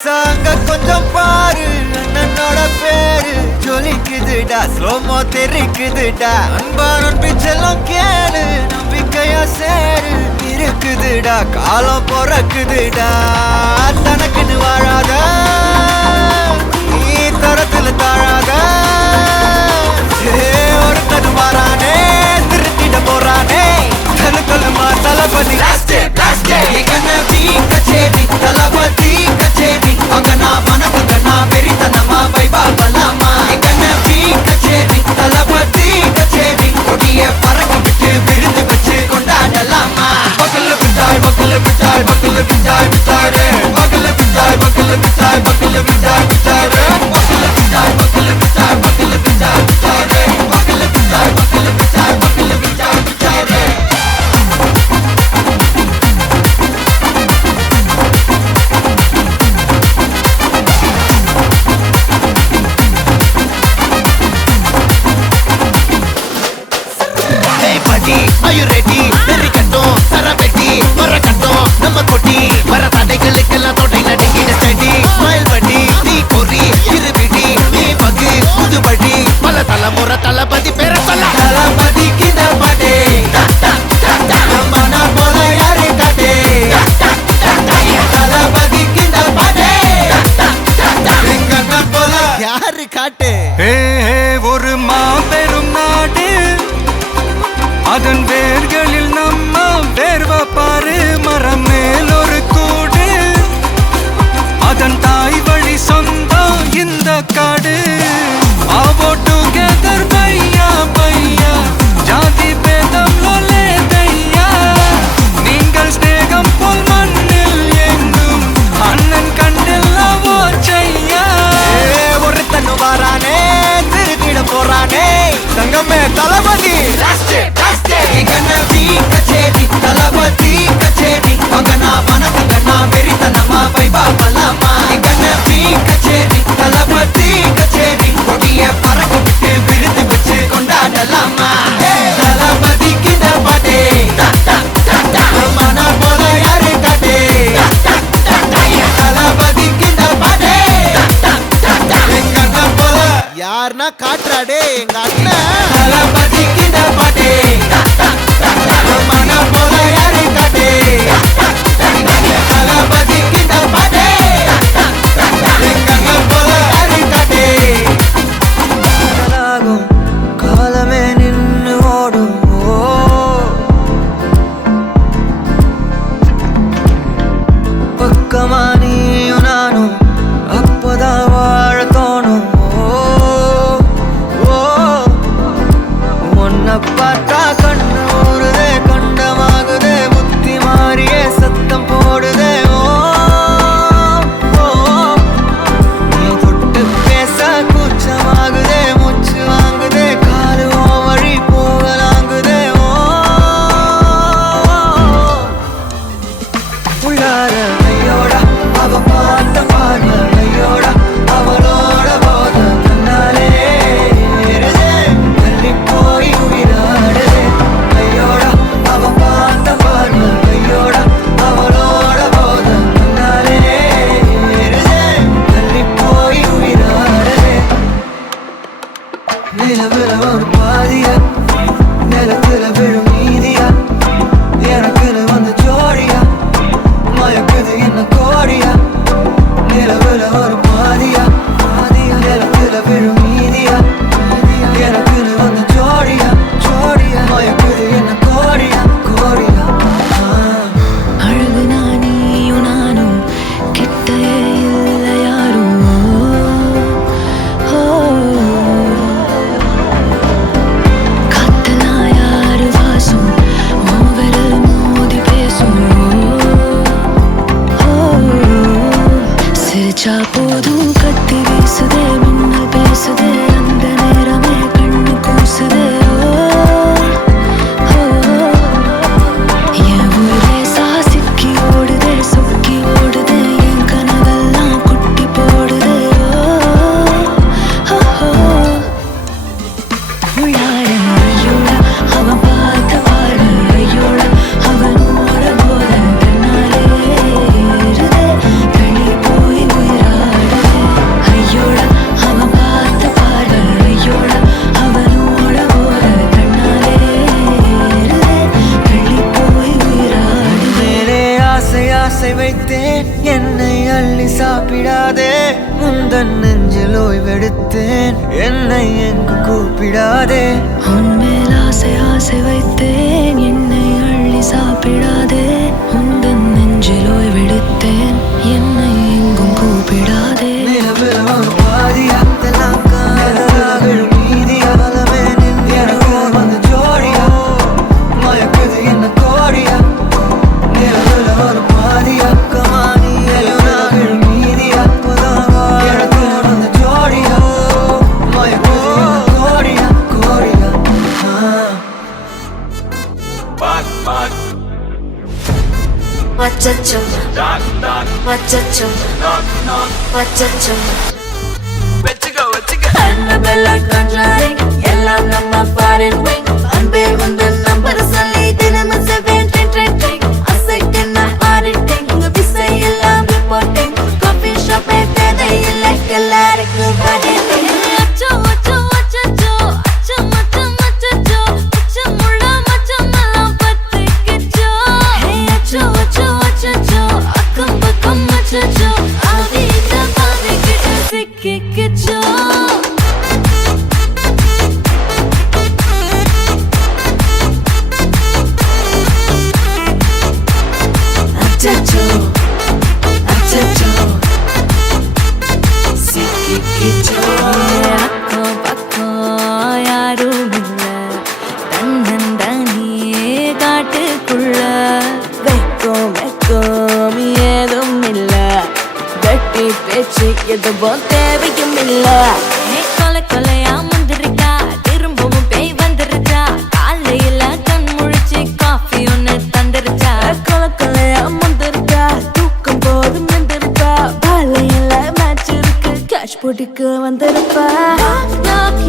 சாங்க கொஞ்சம் பாரு அண்ணனோட பேரு ஜொலிக்குதுடா ஸ்லோமோ தெரிக்குதுடா அன்பானன் பிச்செல்லாம் கேளு நம்பிக்கையா சேரு இருக்குதுடா காலம் பொறக்குதுடா தனக்குன்னு வாழாத நீ தரத்துல தாழாத ஒருத்தன் மாறானே திருத்திட போறானே தலுக்கலுமா தளபதி தளபதி கச்சேரி அங்கனா மனசுங்கனா வெறித்தனமா வைபா பலாமா கண்ணபி கச்சேரி தளபதி கச்சேரி கொடிய பறக்க விட்டு விருந்து வச்சு கொண்டாடலாமா பக்கல விட்டாய் பக்கல விட்டாய் பக்கல விட்டாய் விட்டாரே பக்கல விட்டாய் பக்கல விட்டாய் பக்கல விட்டாய் விட்டாரே பக்கல விட்டாய் பக்கல விட்டாய் பக்கல விட்டாய் விட்டாரே பக்கல விட்டாய் பக்கல விட்டாய் பக்கல விட்டாய் விட்டாரே Are you ready? Very கட்டும் சரபெட்டி வர கட்டும் நம்ம கொட்டி வர தடைகளுக்கெல்லாம் தொட்டை நடுங்கிட ஸ்டடி ஸ்மைல் பண்ணி நீ பொறி இருபிடி நீ பகு புதுபடி பல தலைமுறை தளபதி பேர சொல்ல தளபதிக்கு இந்த பாட்டே மன போல யாரு காட்டே தளபதிக்கு இந்த பாட்டே எங்க போல யாரு காட்டே ஒரு மாபெரும் நாடு அதன் வேர்களில் நம்ம வேர்வ பாரு மரம் மேல் ஒரு கூடு அதன் தாய் வழி சொந்தம் இந்த காடு ஆவோ டுகெதர் பையா பையா ஜாதி பேதம் லோலே தையா நீங்கள் ஸ்நேகம் போல் மண்ணில் எங்கும் அண்ணன் கண்டில் அவோ செய்யா ஒருத்தன் வாரானே திருத்திட போறானே தங்கமே தளபதி கண்ணபி கச்சேரி தளபதி கச்சேரி அங்கனா மனசுங்கனா வெறித்தனமா வைபா பலாமா கண்ணபி கச்சேரி தளபதி கச்சேரி கொடிய பறக்க விட்டு விருந்து வச்சு கொண்டாடலாமா தளபதிக்கு இந்த பாட்டே மன போல யாரு காட்டே தளபதிக்கு இந்த பாட்டே எங்க அண்ணன் போல யாருன்னா காட்டுறாடே எங்க அண்ணன் தளபதிக்கு இந்த பாட்டே மன போல யாரு காட்டே தளபதிக்கு இந்த பாட்டே எங்க அண்ணன் போல யாரு காட்டே காலமே நின்னு ஓடும் பக்கமா நீயும் நானும் அப்பதான் வாழ தோணும் உன்னை பார்த்தா கண்ணு ஊறுதே கண்டமாகுதே புத்தி மாறியே சத்தம் போடுதே நீ தொட்டு பேச கூச்சமாகுதே மூச்சு வாங்குதே காலு வழி போகலாங்குதே உள்ளார ஐயோட அவ பார்த்த பார்வை ஐயோட அவளோட போத தன்னாலே தள்ளி போய் உயிராடுதே ஐயோட அவ பார்த்த பார்வை ஐயோட அவளோட போத தன்னாலே தள்ளி போய் உயிராடுதே நிலவுல ஒரு பாதியா நிலத்துல விழும் நீதியா எனக்குன்னு வந்து ஜோடியா மயக்குது என்ன கோடியா நிலவுல ஒரு பாதியா நிலத்துல விழும் நீதியா எனக்குன்னு வந்து ஜோடியா மயக்குது என்ன கோடியா அழகு நானியும் நானும் கிட்டே இல்லை யாரும் காத்தெல்லாம் யாரு வாசம் மூவரில் மோதி பேசும் சிரிச்சா போதும் கத்தி வீசுதே மின்னல் பேசுதே அந்த நேரமே கண்ணு கூசுதே என் ஊரே சாசிக்கி ஓடுதே சொக்கி ஓடுதே என் கனவெல்லாம் குட்டி போடுதே உள்ளார ஐயோட அவன் பார்த்த பார்வை ஐயோட அவன் ஓட போத தன்னாலே தள்ளி போய் உயிர் கூப்பிடாதே உந்தன் நெஞ்சில் ஓய்வெடுத்தேன் என்னை எங்கு கூப்பிடாதே உன்மேல் ஆசை ஆசை வைத்தேன் என்னை அள்ளி சாப்பிடாதே உந்தன் நெஞ்சில் ஓய்வெடுத்தேன் என்னை எங்கும் கூப்பிடாதே Machacho, machacho, machacho. Annabella conjuring, எல்லாம் நம்ம foreign wing. அன்பே உந்தன் நம்பர் சொல்லி தினமும் 7 அசைக்கென்ன auditing. உங்க விசை எல்லாம் reporting. Coffee shop தேவையில்லை எல்லாருக்கும் பதில். அச்சோ அச்சோ அச்சோ அச்சோ மச்சம் மச்சோ அச்சமுள்ள மச்சமெல்லாம் பத்திக்கிச்சோ. அச்சோ அச்சோ அச்சோ அக்கம் பக்கம் அச்சோ ஆதிட்ட பாதிக்கிட்ட சிக்கிக்கிச்சோ. அச்சோ அச்சோ சிக்கிக்கிச்சோ. அக்கம் பக்கம் யாரும் இல்ல தன்னந்தானியே காட்டுக்குள்ள வெக்கம் வெக்கம் ஏதும் இல்ல கட்டி பேச்சு எதுவும் தேவையும் இல்ல. கொலை கொலையா வந்திருக்கா திரும்பவும் பேய் வந்திருக்கா காலையில கண் முழிச்சு காஃபி ஒன்னு தந்திருச்சா. கொலை கொலையா வந்திருக்கா தூக்கம் போதும் வந்திருக்கா காலையில மேட்ச் இருக்கு கேஷ் போட்டுக்கு வந்திருப்பா.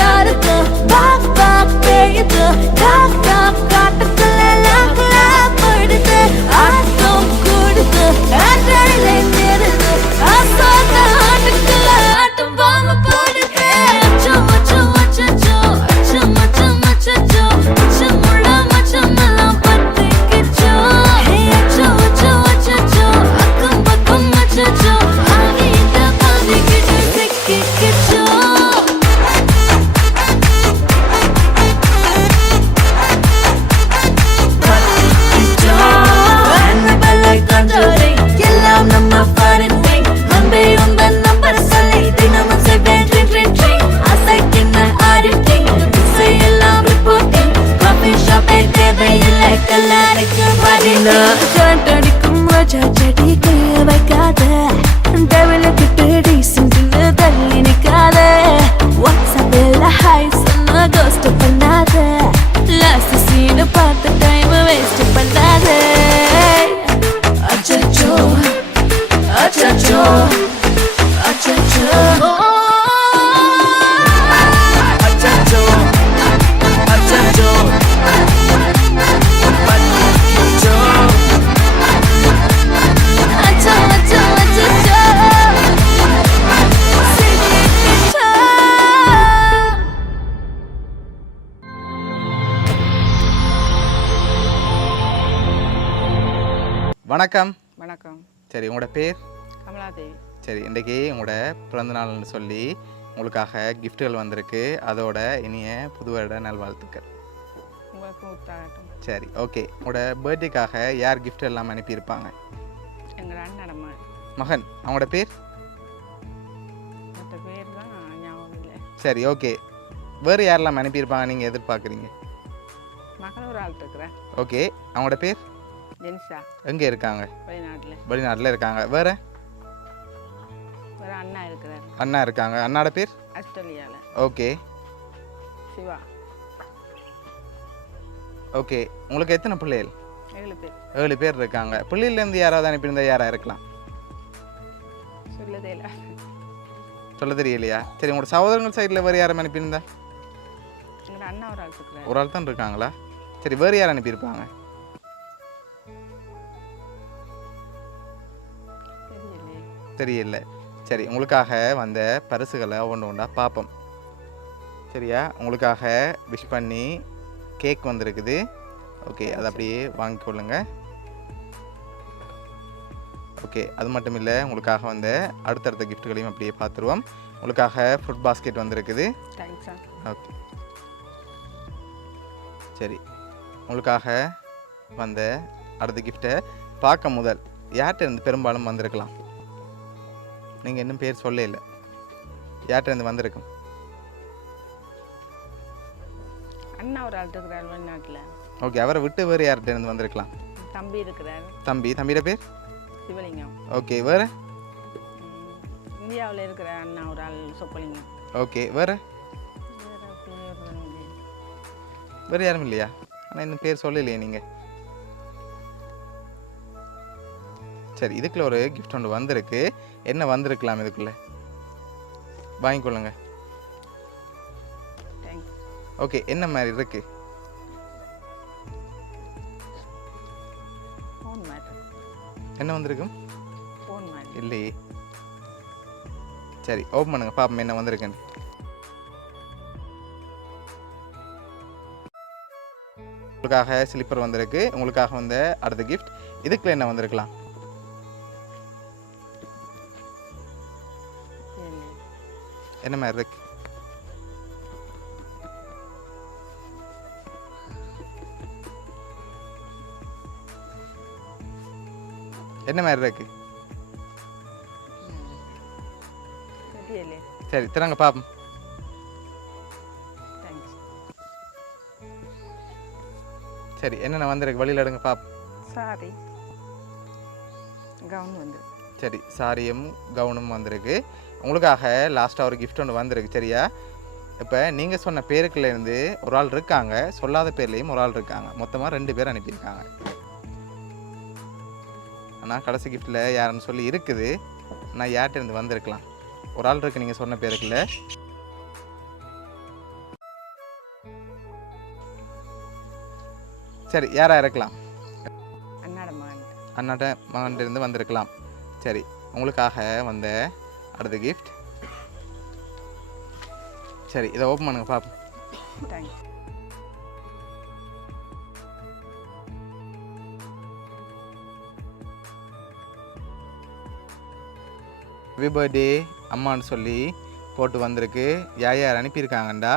யாருக்கு பாக் பாக் பேயுது டாக் டாக் காட்டுக்குள்ள லாக்ல படுது ஆட்டம் கூடுது ஆட்டடிலே நேருது ஆசாத ஆட்டுக்குள்ள ஆட்டம் பாம போடுது. அச்சோ அச்சோ அச்சோ அச்சோ மச்சம் மச்சோ அச்சமுள்ள மச்சமெல்லாம் பத்திக்கிச்சோ. அச்சோ அச்சோ அச்சோ அக்கம் பக்கம் அச்சோ ஆகிட்ட பாதிக்கிட்டு சிக்கிக்கிச்சோ. எல்லாம் நம்ம foreign wing. அன்பே உந்தன் நம்பர் சொல்லி தினமும் 7 அசைக்கின்ன auditing. விசை எல்லாம் reporting. Coffee shop தேவையில்லை எல்லாருக்கும் பதில். கரண்ட் அடிக்கும் ரோஜா செடி கைய வைக்காத டெவலப்டு டீசென்ட்னு தள்ளி நிக்காத வாட்ஸ்அப்பில் ஹாய் சொன்ன கோஸ்ட் பண்ணாத லாஸ்ட் சீன் பார்த்த டைம் வேஸ்ட் பண்ணாத. அச்சச்சோ அச்சச்சோ அச்சச்சோ அச்சச்சோ அச்சச்சோ பத்திக்கிச்சோ. அச்சோ அச்சோ அச்சச்சோ சிக்கிக்கிச்சோ. வணக்கம். வணக்கம். சரி, உங்களோட பேர்? கமலாதேவி. சரி, இன்றைக்கி உங்களோட பிறந்த நாள்னு சொல்லி உங்களுக்காக கிஃப்ட்டுகள் வந்திருக்கு. அதோட இனிய புது வருட நல்வாழ்த்துக்கள். உங்களுக்கு உத்தாகட்டும். சரி, ஓகே. உங்களோட பர்த்டேக்காக யார் கிஃப்ட் எல்லாம் அனுப்பியிருப்பாங்க? எங்கள் அண்ணன் மகன். அவங்களோட பேர்? மற்ற பேர் தான் ஞாபகம் இல்லை. சரி, ஓகே. வேறு யாரெல்லாம் அனுப்பியிருப்பாங்க நீங்கள் எதிர்பார்க்குறீங்க? மகள் ஒரு ஆள் இருக்கிறேன். ஓகே. அவங்களோட பேர்? ஜெனிஷா. எங்கே இருக்காங்க? வெளிநாட்டில். வெளிநாட்டில் இருக்காங்க. வேறு? ஒரு அண்ணா இருக்கிறார். அண்ணா இருக்காங்க. அண்ணாட பேர்? ஆஸ்திரேலியாவில். ஓகே. சிவா. ஓகே. உங்களுக்கு எத்தனை பிள்ளைகள்? 7 பேர். 7 பேர் இருக்காங்க. பிள்ளையிலேருந்து யாராவது அனுப்பியிருந்தா யாராக இருக்கலாம்? சொல்லதே இல்லை. சொல்ல தெரியலையா? சரி, உங்களோட சகோதரங்கள் சைடில் வேறு யாரும் அனுப்பியிருந்தா? எங்கள் அண்ணா ஒரு ஆள் இருக்கிறார். ஒரு ஆள் தான் இருக்காங்களா? சரி, வேறு யார் அனுப்பியிருப்பாங்க? தெரியல. சரி, உங்களுக்காக வந்த பரிசுகளை ஒவ்வொன்றா பார்ப்போம். சரியா? உங்களுக்காக விஷ் பண்ணி கேக் வந்திருக்குது. ஓகே, அதை அப்படியே வாங்கிக்கொள்ளுங்க. ஓகே, அது மட்டும் இல்லை, உங்களுக்காக வந்த அடுத்தடுத்த கிஃப்ட்டுகளையும் அப்படியே பார்த்துருவோம். உங்களுக்காக ஃப்ரூட் பாஸ்கெட் வந்திருக்குது. தேங்க்ஸா. ஓகே, சரி. உங்களுக்காக வந்த அடுத்த கிஃப்ட்டை பார்க்க முதல் யார்கிட்ட இருந்து பெரும்பாலும் வந்திருக்கலாம்? நீங்கள் இன்னும் பேர் சொல்ல இல்லை. யார்கிட்ட இருந்து வந்திருக்கும்? அண்ணா ஒரு ஆள் இருக்கிறார் வெளிநாட்டில். ஓகே, அவரை விட்டு வேறு யார்கிட்ட இருந்து வந்திருக்கலாம்? தம்பி இருக்கிறார். தம்பியோட பேர் சிவலிங்கம். ஓகே, வேறு? இந்தியாவில் இருக்கிற அண்ணா ஒரு ஆள் சொக்கலிங்கம். ஓகே, வேறு? வேற பேர் வந்து வேறு யாரும் இல்லையா? ஆனால் இன்னும் பேர் சொல்லலையே நீங்கள். சரி, இதுக்குள்ள ஒரு கிஃப்ட் ஒன்று வந்திருக்கு. என்ன வந்திருக்கலாம் இதுக்குள்ளே? வாங்கிக்கொள்ளுங்க. தேங்க்ஸ். ஓகே, என்ன மாதிரி இருக்கு? Phone matter. என்ன வந்திருக்கும்? Phone matter. இல்லையே. சரி, ஓப்பன் பண்ணுங்க பாப்போம் என்ன வந்திருக்குன்னு. உங்களுக்காக ஸ்லிப்பர் வந்திருக்கு. உங்களுக்காக வந்த அடுத்த கிஃப்ட். இதுக்குள்ள என்ன வந்திருக்கலாம்? என்ன மாதிரி இருக்கு? என்ன மாதிரி இருக்கு? தெரியலே. சரி, திறங்க பாப்போம். தேங்க்ஸ். சரி, என்னென்ன வந்திருக்கு வெளியில் எடுங்க பாப்போம். சாரி, கவுன் வந்து. சரி, சாரியும் கவுனும் வந்திருக்கு. உங்களுக்காக லாஸ்ட்டாக ஒரு கிஃப்ட் ஒன்று வந்திருக்கு. சரியா? இப்போ நீங்கள் சொன்ன பேருக்குலேருந்து ஒரு ஆள் இருக்காங்க, சொல்லாத பேர்லேயும் ஒரு ஆள் இருக்காங்க. மொத்தமாக 2 பேர் அனுப்பியிருக்காங்க. ஆனால் கடைசி கிஃப்ட்டில் யாருன்னு சொல்லி இருக்குது. நான் யார்கிட்ட இருந்து வந்திருக்கலாம்? ஒரு ஆள் இருக்கு நீங்கள் சொன்ன பேருக்குள்ள. சரி, யாராக இருக்கலாம்? அண்ணாட்ட மகன்கிட்ட வந்திருக்கலாம். சரி, உங்களுக்காக வந்த அடுத்த கிஃப்ட். சரி, இதை ஓப்பன் பண்ணுங்க பாப்போம். தேங்க்ஸ். ஹாப்பி பர்த்டே அம்மான்னு சொல்லி போட்டு வந்திருக்கு. யார் யார் அனுப்பியிருக்காங்கண்டா,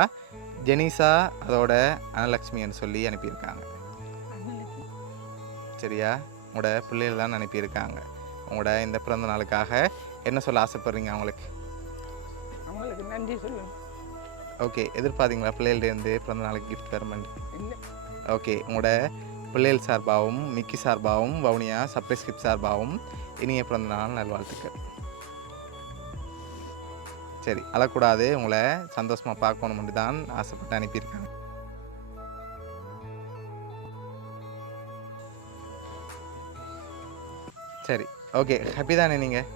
ஜெனிசா அதோட அனலக்ஷ்மின்னு சொல்லி அனுப்பியிருக்காங்க. சரியா? உங்களோட பிள்ளைகள் தான் அனுப்பியிருக்காங்க. உங்களோட இந்த பிறந்த நாளுக்காக என்ன சொல்ல ஆசைப்படுறீங்க அவங்களுக்கு? அவங்களுக்கு நன்றி சொல்லுங்க. ஓகே, எதிர்பார்த்தீங்களா பிள்ளைகள்டேருந்து பிறந்த நாளுக்கு கிஃப்ட் தரமான்னு? இல்லை. ஓகே, உங்களோட பிள்ளைகள் சார்பாகவும் மிக்கி சார்பாகவும் வவுனியா சர்ப்ரைஸ் கிஃப்ட் சார்பாகவும் இனிய பிறந்த நாள் நல்வாழ்த்துக்கள். சரி, அழக்கூடாது, உங்களை சந்தோஷமாக பார்க்கணும்னு தான் ஆசைப்பட்டு அனுப்பியிருக்காங்க. சரி, ஓகே, ஹாப்பி தானே நீங்கள்?